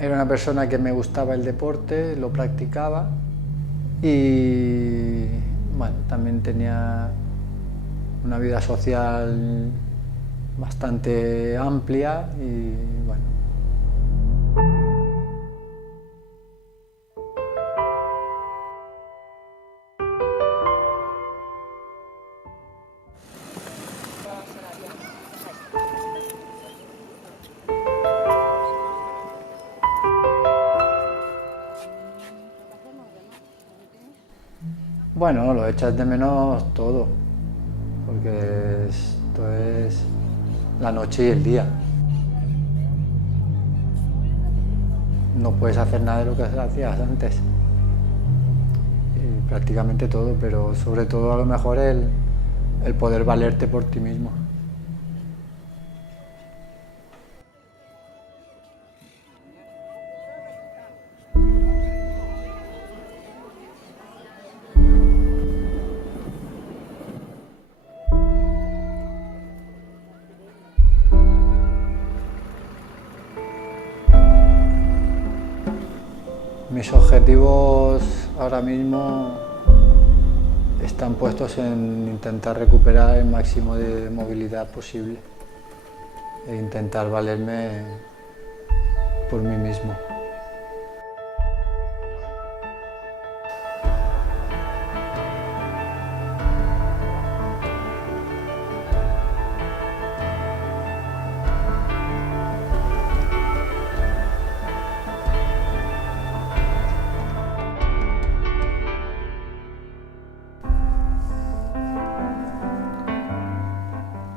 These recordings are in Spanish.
Era una persona que me gustaba el deporte, lo practicaba y bueno, también tenía una vida social bastante amplia y bueno. Bueno, lo echas de menos todo, porque esto es la noche y el día. No puedes hacer nada de lo que hacías antes. Y prácticamente todo, pero sobre todo a lo mejor el poder valerte por ti mismo. Mis objetivos ahora mismo están puestos en intentar recuperar el máximo de movilidad posible e intentar valerme por mí mismo.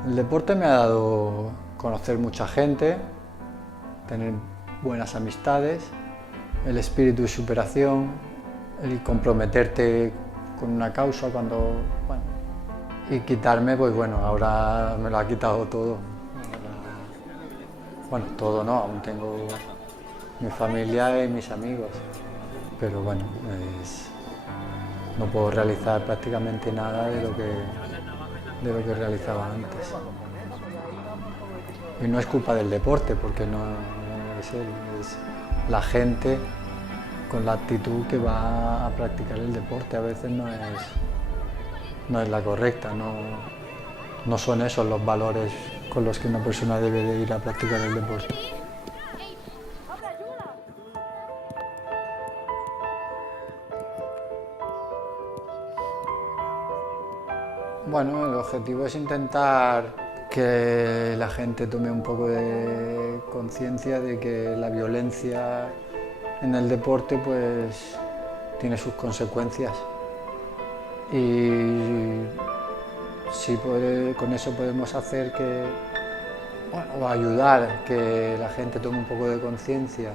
El deporte me ha dado conocer mucha gente, tener buenas amistades, el espíritu de superación, el comprometerte con una causa cuando, bueno, y quitarme, pues bueno, ahora me lo ha quitado todo. Bueno, todo no, aún tengo mi familia y mis amigos, pero bueno, no puedo realizar prácticamente nada de lo que realizaba antes. Y no es culpa del deporte, porque no es él, es la gente con la actitud que va a practicar el deporte. A veces no es la correcta, no son esos los valores con los que una persona debe de ir a practicar el deporte. Bueno, el objetivo es intentar que la gente tome un poco de conciencia de que la violencia en el deporte pues tiene sus consecuencias y sí, con eso podemos hacer que, bueno, o ayudar a que la gente tome un poco de conciencia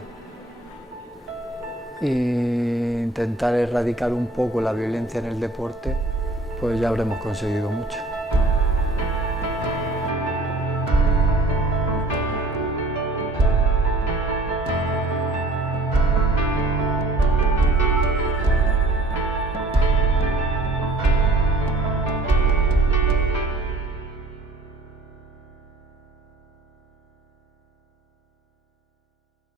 e intentar erradicar un poco la violencia en el deporte, pues ya habremos conseguido mucho.